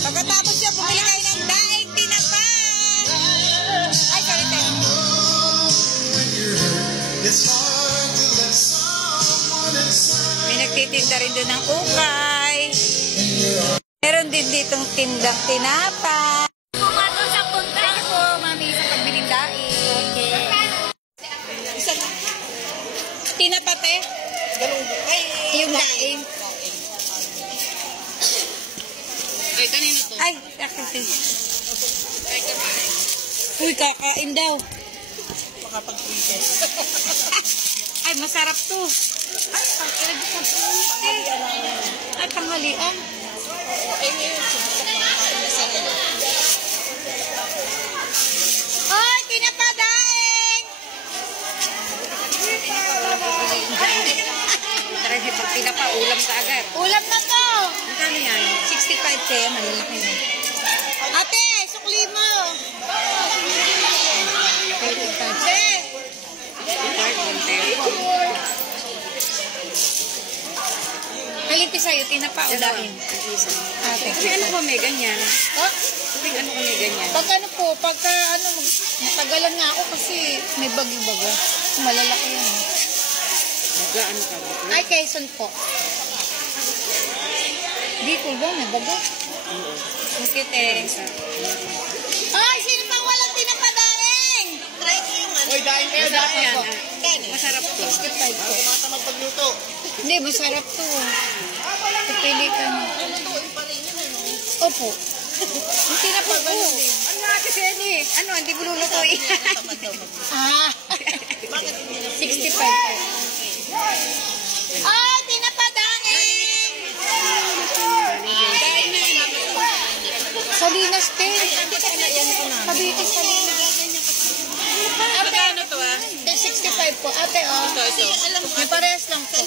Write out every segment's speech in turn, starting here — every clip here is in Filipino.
Pagkatapos niya, bumili kayo ng daing tinapa. Ay, sorry, tayo. May nagtitinda rin doon ng ukay. Meron din ditong tindang tinapa. Pumato sa punta po, mami, sa pagbiling daing. Okay. Tinapa, te? Yung daing. Ay, kanina to? Ay, kakasing. Uy, kakain daw. Makapag-tweeted. Ay, masarap to. Ay, pang-ilagos na po. Ay, tanghalian. Ay, ngayon, makakain na sa rin. Ay, tinapadaing! Tara, pag pinapa, ulam ka agad. Ulam na to. Magkano yan? 65 kaya, malilaki na. Ate, sukli mo. Ate. Kalinti sa'yo, tinapa ulain. Ate. Kasi ano ko may ganyan? Oh? Kasi ano ko may ganyan? Pag ano po, pagka ano, matagalan nga ako kasi may bagyo-bago. Malalaki yan. Mag-ano ka ba? Ay, Quezon po. Bicol ba? May bago. Bakit eh? Ay, sino pang walang tinapadaing? Try ko yung ano. Uy, daing kayo, daing Yan. po. Masarap to. 65 po. Tumatamad pagluto. Hindi, masarap to. Pipili ka na. Opo. Yung tinapa po. Ano nga kasi yan eh? Ano, hindi ko lulutuin. Ah. 65 po. Ah, tinapadaing! Salinas, te. Cavite, Salinas. Magkano to ah? 65 po. Ate, oh. Ito. May parehas lang po. May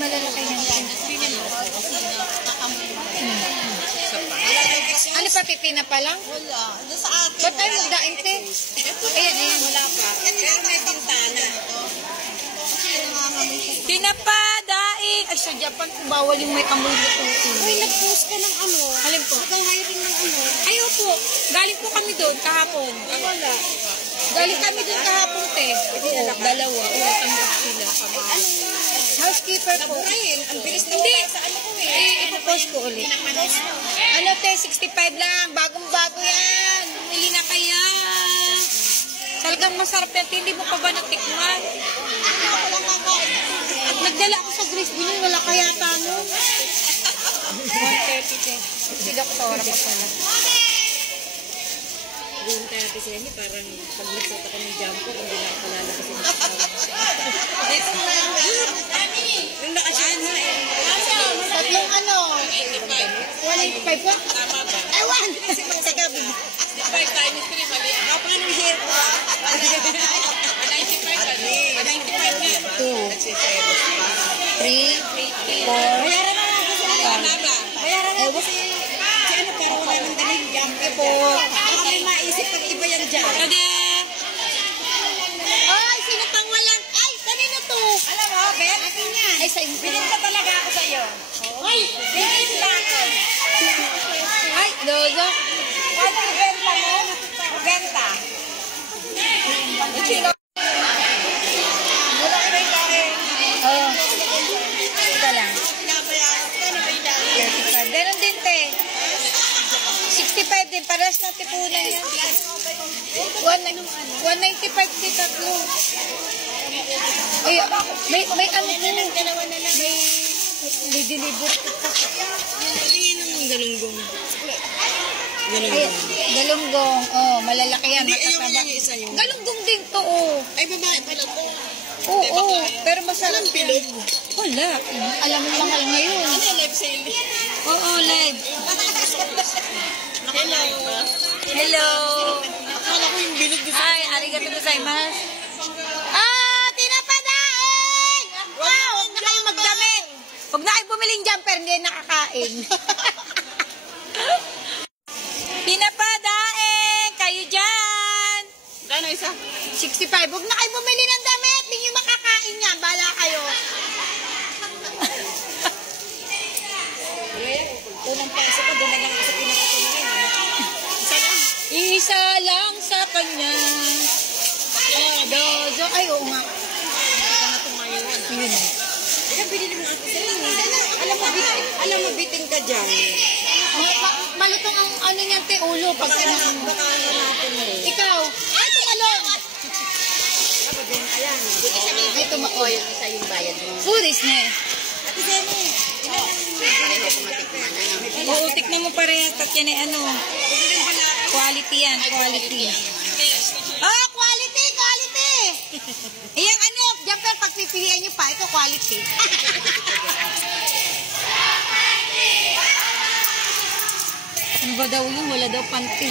malalaki na yan. Ano pa, titina pa lang? Wala. Doon sa akin. Ba't tayo magdaing, te? Ayan, ayan. Wala pa. Pero may bintana. Tinapa, daing. Ay, sa Japan, bawal yung may amoy lutuin. Uy, nag-post ka ng ano? Alin po? Nag-hiring ng ano? Ayaw po. Galing po kami doon kahapon. Wala. Galing kami doon kahapon, te. Oo, dalawa. Oo, tanggap sila. Housekeeper po. Naburahin. Ang bilis na Hindi. wala sa ano ko eh. Ipopost ko ulit. Ano, te? 65 lang. Bagong-bago yan. Bumili na kaya. Talagang masarap yan. Hindi mo pa ba natikman? At nagdala ako sa Grace Bunyan. Wala kaya tano. 130, te. Sige ko sa oras pa pala. Doon tayo kasi yan parang pag nagsot ako ng jumper, hindi na ako lalabas yung dito na lang. Yung nakasyan mo eh. Tatlong ano? 185 po? Tama ba? Ewan! Sa gabi. 65 times 3, mali. Kapag yung hair ko. 95 ano? 95 yan. 2, 3, 4. Bayaran na lang kasi bayaran na kasi si ano pero wala nang daling jumper po. Baka may maisip pag iba yan dyan. Pwede! Ay, sino pang walang? Ay, kanino to? Alam mo, Ben? Akin yan. Ay, sa inyo. Pininta talaga ako sa'yo. Ay! Pininta ako. Ay, Lola. Ano ibenta mo? Benta. Wala ka na yung dahil. Oh. Ito lang. Pinabayaran ko na may dahil. 35. Ganon din, te. 65 din. Parehas na tipunan yan. 195 si tatlo. Ay, may ano po. May deliver ko pa. Hindi naman galunggong. Ay, galunggong. Oh, malalaki yan. Hindi, ayaw Matataba. niya yung isa yung... Galunggong din to, oh. Ay, babae pala to. Oo, pero masarap Walang yan. bilog. Wala. Alam mo mahal ngayon. Ano yung live sale? Oo, live. Hello. Hello. Akala ko yung bilog gusto. Ay, arigato gozaimasu. Ah, tinapadaing! Wow, huwag na kayo magdamit. Huwag na kayo bumiling jumper, hindi nakakain. Tinapadaing! Kayo dyan! Gano'n isa? 65. Huwag na kayo bumili ng damit. Hindi nyo makakain yan. Bala kayo. Unang pasok ko, doon na lang ako sa pinaka kanya. Dojo. Ay, oo nga. Ika na tumayo. Yun. Kaya binili mo ako sa'yo. Alam mo, biting ka dyan. Malutong ang ano niyan, te, ulo. Pag Baka hanapin mo. ikaw. Ay, tumalong. Ayan. Ay, tumakoy. Yung isa yung bayad mo. Pulis na eh. Ate Zeni, ilan ang pareho ko matikman? Oo, tikman mo parehas. At yan ay ano. Quality yan, quality. Oh, quality, quality! Iyang ano, jumper, pagpipilihan nyo pa, ito quality. Ano ba daw yun? Wala daw panty.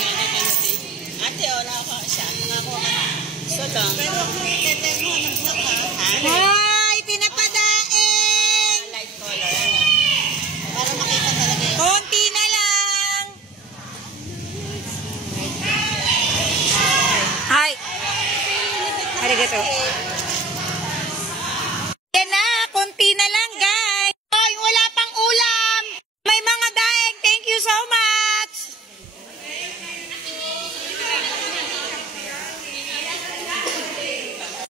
Ate, wala ko siya. Nakakuha ka na. So lang. Pero kung i-tether mo, nag-block ha? Hoy, pinapadaing! Light color. Para makita talaga yun. Konti na lang! Hi! Arigato.